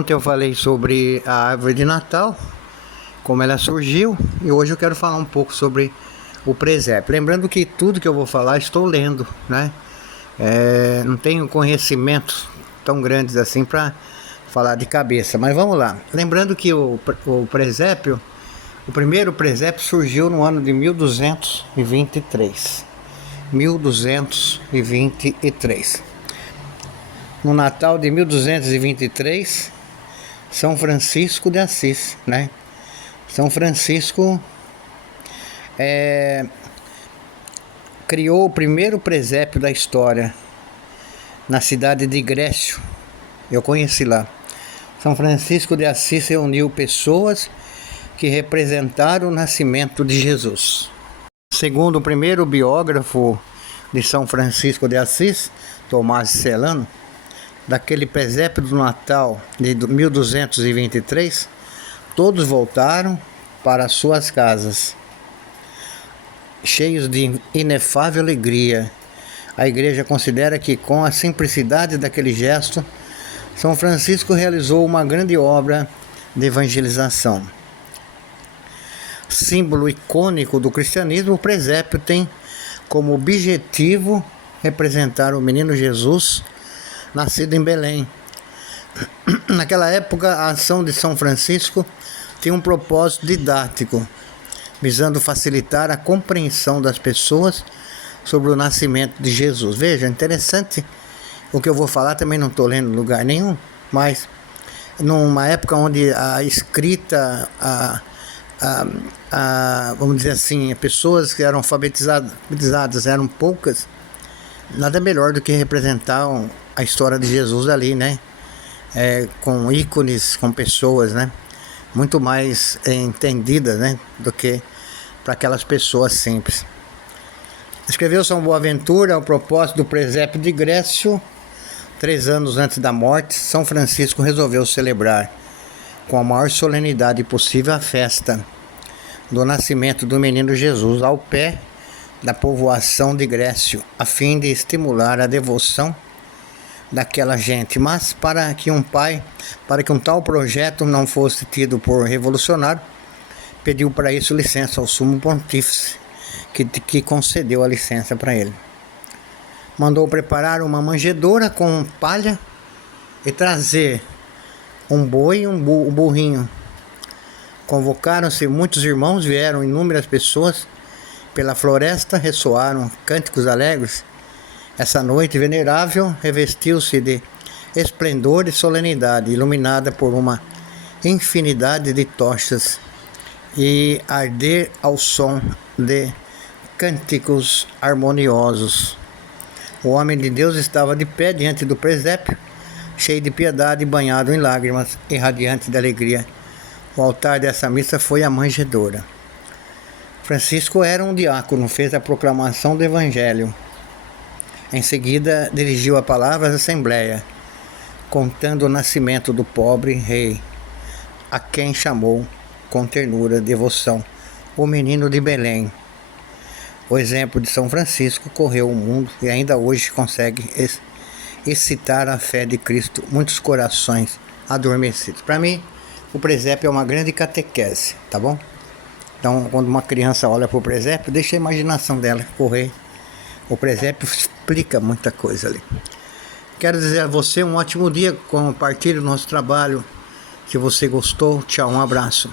Ontem eu falei sobre a árvore de Natal, como ela surgiu, e hoje eu quero falar um pouco sobre o presépio. Lembrando que tudo que eu vou falar estou lendo, né? Não tenho conhecimentos tão grandes assim para falar de cabeça, mas vamos lá. Lembrando que o presépio, o primeiro presépio surgiu no ano de 1223. 1223. No Natal de 1223, São Francisco de Assis, né? São Francisco criou o primeiro presépio da história na cidade de Grécio. Eu conheci lá. São Francisco de Assis reuniu pessoas que representaram o nascimento de Jesus. Segundo o primeiro biógrafo de São Francisco de Assis, Tomás de Celano, daquele presépio do Natal de 1223, todos voltaram para suas casas, cheios de inefável alegria. A igreja considera que, com a simplicidade daquele gesto, São Francisco realizou uma grande obra de evangelização. Símbolo icônico do cristianismo, o presépio tem como objetivo representar o menino Jesus, nascido em Belém. Naquela época, a ação de São Francisco tinha um propósito didático, visando facilitar a compreensão das pessoas sobre o nascimento de Jesus. Veja, interessante o que eu vou falar, também não estou lendo em lugar nenhum, mas numa época onde a escrita, vamos dizer assim, pessoas que eram alfabetizadas eram poucas, nada melhor do que representar a história de Jesus ali, né? Com ícones, com pessoas, né? Muito mais entendidas, né? Do que para aquelas pessoas simples. Escreveu São Boaventura ao propósito do presépio de Grécio. 3 anos antes da morte, São Francisco resolveu celebrar com a maior solenidade possível a festa do nascimento do menino Jesus ao pé da povoação de Grécio, a fim de estimular a devoção daquela gente. Mas para que um tal projeto não fosse tido por revolucionário, pediu para isso licença ao sumo pontífice, que concedeu a licença para ele. Mandou preparar uma manjedoura com palha e trazer um boi e um burrinho. Convocaram-se muitos irmãos, vieram inúmeras pessoas pela floresta, ressoaram cânticos alegres. Essa noite venerável revestiu-se de esplendor e solenidade, iluminada por uma infinidade de tochas e arder ao som de cânticos harmoniosos. O homem de Deus estava de pé diante do presépio, cheio de piedade, banhado em lágrimas e radiante de alegria. O altar dessa missa foi a manjedoura. Francisco era um diácono, fez a proclamação do Evangelho. Em seguida, dirigiu a palavra à Assembleia, contando o nascimento do pobre rei, a quem chamou com ternura e devoção o menino de Belém. O exemplo de São Francisco correu o mundo e ainda hoje consegue excitar a fé de Cristo muitos corações adormecidos. Para mim, o presépio é uma grande catequese, tá bom? Então, quando uma criança olha para o presépio, deixa a imaginação dela correr. O presépio explica muita coisa ali. Quero dizer a você um ótimo dia, compartilhe o nosso trabalho. Se você gostou, tchau, um abraço.